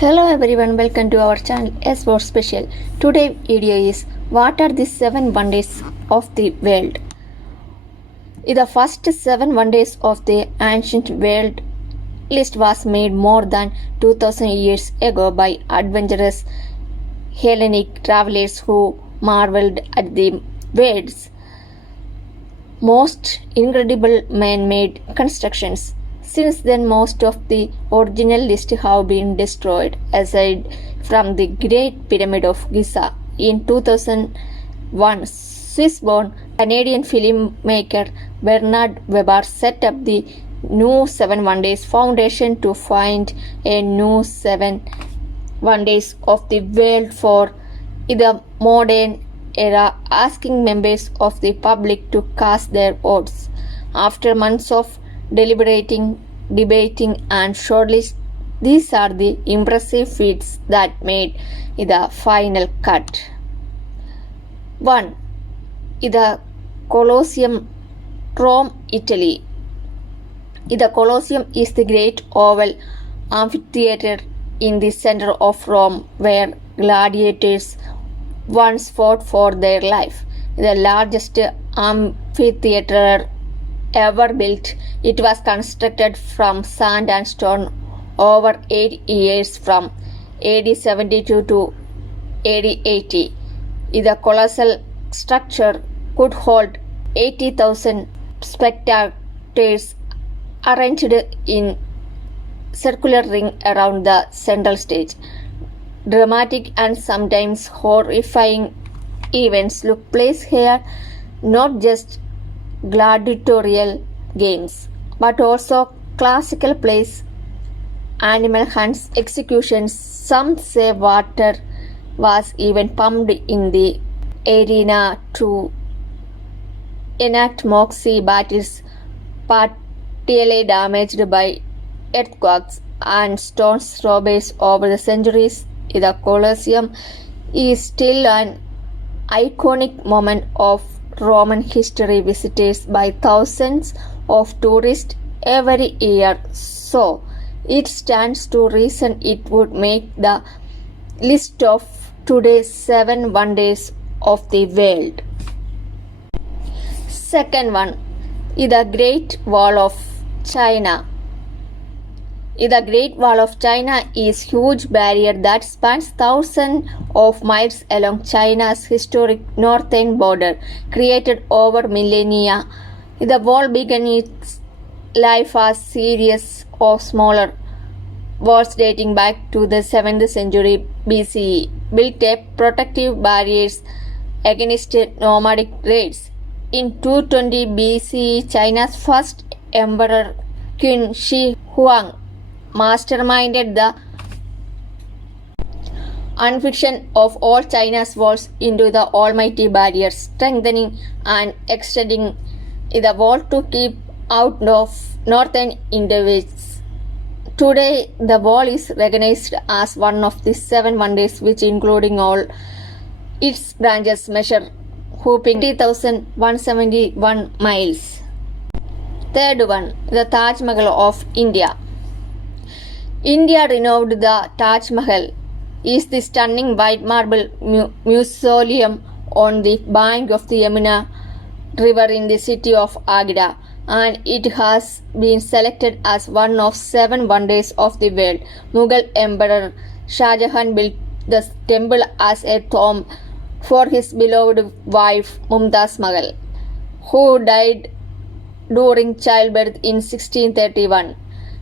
Hello everyone, welcome to our channel S for Special. Today video is what are the 7 wonders of the world? The first 7 wonders of the ancient world list was made more than 2000 years ago by adventurous Hellenic travelers who marveled at the world's most incredible man-made constructions. Since then, most of the original list have been destroyed, aside from the Great Pyramid of Giza. In 2001, Swiss-born Canadian filmmaker Bernard Weber set up the New 7 Wonders Foundation to find a new 7 wonders of the world for the modern era, asking members of the public to cast their votes. After months of deliberating, debating, and shortlist, these are the impressive feats that made the final cut. 1. The Colosseum Rome, Italy. The Colosseum is the great oval amphitheater in the center of Rome where gladiators once fought for their life. The largest amphitheater ever built, it was constructed from sand and stone over 8 years from AD 72 to AD 80. The colossal structure could hold 80,000 spectators arranged in circular ring around the central stage. Dramatic and sometimes horrifying events took place here, not just gladiatorial games, but also classical plays, animal hunts, executions. Some say water was even pumped in the arena to enact mock sea battles, partly damaged by earthquakes and stone throwers over the centuries. The Colosseum is still an iconic moment of Roman history, visited by thousands of tourists every year, so it stands to reason it would make the list of today's 7 wonders of the world. Second one, the Great Wall of China. The Great Wall of China is a huge barrier that spans thousands of miles along China's historic northern border, created over millennia. The wall began its life as a series of smaller walls dating back to the 7th century BCE, built as protective barriers against nomadic raids. In 220 BCE, China's first emperor, Qin Shi Huang, masterminded the unfiction of all China's walls into the almighty barrier, strengthening and extending the wall to keep out of northern invaders. Today, the wall is recognized as one of the 7 wonders, which, including all its branches, measure whopping 30,171 miles. Third one, the Taj Mahal of India. India renowned the Taj Mahal is the stunning white marble mausoleum on the bank of the Yamuna River in the city of Agra, and it has been selected as one of 7 wonders of the world. Mughal Emperor Shah Jahan built the temple as a tomb for his beloved wife Mumtaz Mahal, who died during childbirth in 1631.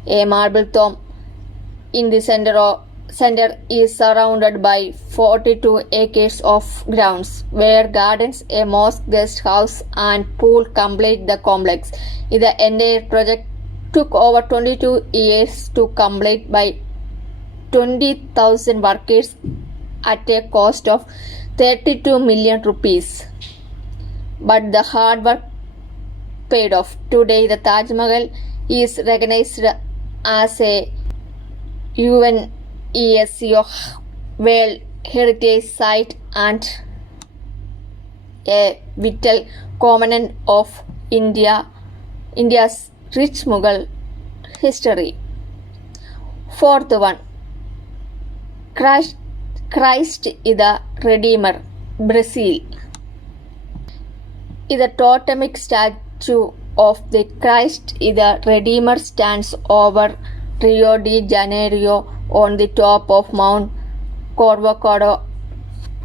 A marble tomb in the center is surrounded by 42 acres of grounds, where gardens, a mosque, guest house, and pool complete the complex. The entire project took over 22 years to complete by 20,000 workers at a cost of 32 million rupees. But the hard work paid off. Today, the Taj Mahal is recognized as a UNESCO World Heritage Site and a vital component of India's rich Mughal history. Fourth one, Christ, Christ is the Redeemer, Brazil. The totemic statue of the Christ is the Redeemer stands over Rio de Janeiro on the top of Mount Corcovado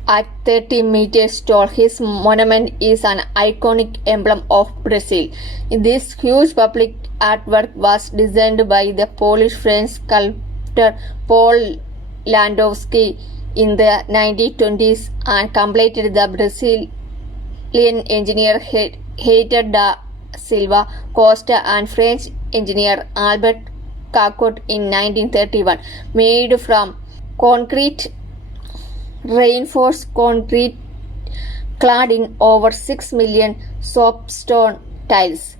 at 30 meters tall. His monument is an iconic emblem of Brazil. This huge public artwork was designed by the Polish-French sculptor Paul Landowski in the 1920s and completed the Brazilian engineer Heitor da Silva Costa and French engineer Albert Cacotte in 1931. Made from concrete, reinforced concrete clad in over 6 million soapstone tiles.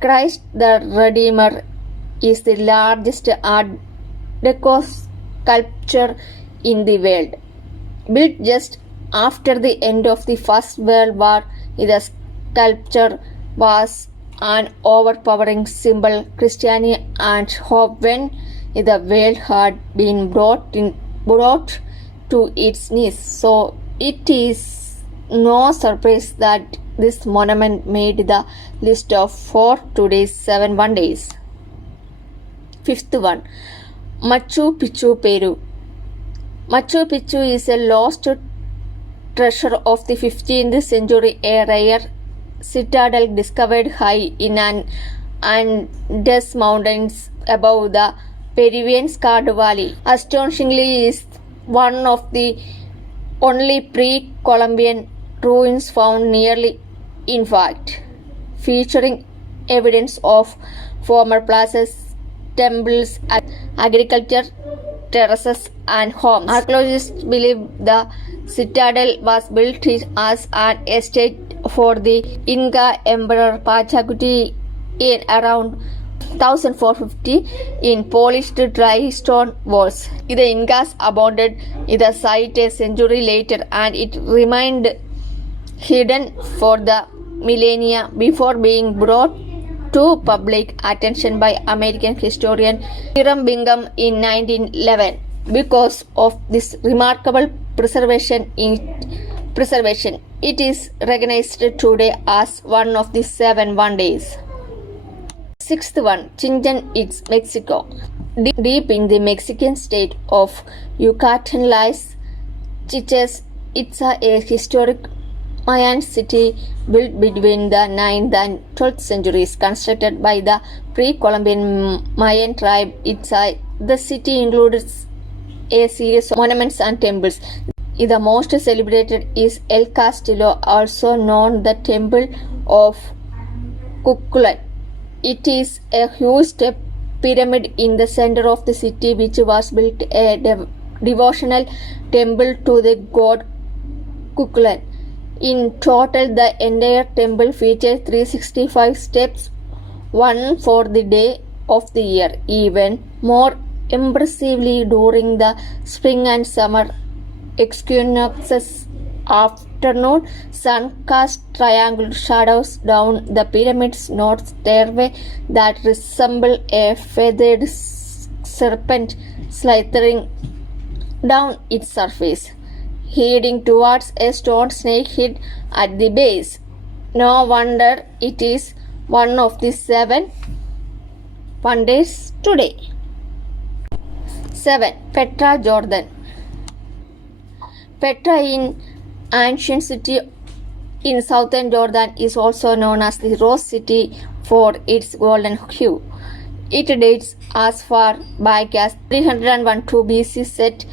Christ the Redeemer is the largest Art Deco sculpture in the world. Built just after the end of the First World War, the sculpture was an overpowering symbol of Christianity and hope when the world had been brought to its knees. So it is no surprise that this monument made the list of 4 today's 7 wonders. Fifth one, Machu Picchu, Peru. Machu Picchu is a lost treasure of the 15th century, a rare citadel discovered high in an Andes mountains above the Peruvian Scarred Valley. Astonishingly, is one of the only pre-Columbian ruins found nearly intact, featuring evidence of former plazas, temples, agriculture, terraces, and homes. Archaeologists believe the citadel was built as an estate for the Inca Emperor Pachacuti in around 1450 in polished dry stone walls. The Incas abandoned the site a century later and it remained hidden for the millennia before being brought to public attention by American historian Hiram Bingham in 1911. Because of this remarkable preservation, it is recognized today as one of the 7 wonders. Sixth one, Chichen Itza, Mexico. Deep in the Mexican state of Yucatan lies Chichen Itza, a historic Mayan city built between the 9th and 12th centuries, constructed by the pre-Columbian Mayan tribe Itza. The city includes a series of monuments and temples. The most celebrated is El Castillo, also known the Temple of Cuculcán. It is a huge pyramid in the center of the city, which was built a devotional temple to the god Cuculcán. In total, the entire temple features 365 steps, one for the day of the year. Even more impressively, during the spring and summer equinoxes, afternoon sun casts triangular shadows down the pyramid's north stairway that resemble a feathered serpent slithering down its surface, heading towards a stone snake hid at the base. No wonder it is one of the 7 wonders today. 7. Petra Jordan. Petra, in ancient city in southern Jordan, is also known as the Rose City for its golden hue. It dates as far back as 312 BC, set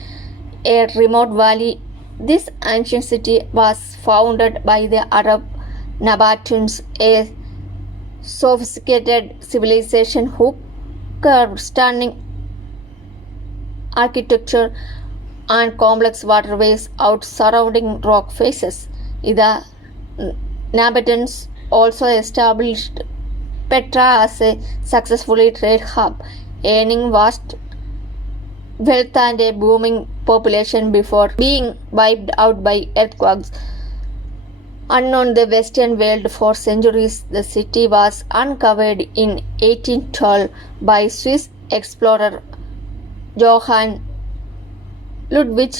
a remote valley. This ancient city was founded by the Arab Nabateans, a sophisticated civilization who carved stunning architecture and complex waterways out surrounding rock faces. The Nabateans also established Petra as a successful trade hub, earning vast wealth and a booming population before being wiped out by earthquakes. Unknown in the Western world for centuries, the city was uncovered in 1812 by Swiss explorer Johann Ludwig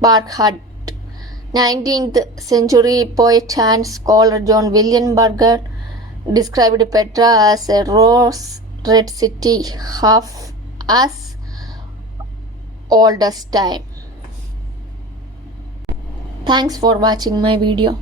Barkhart. 19th century poet and scholar John William Burger described Petra as a rose red city, half as old as time. Thanks for watching my video.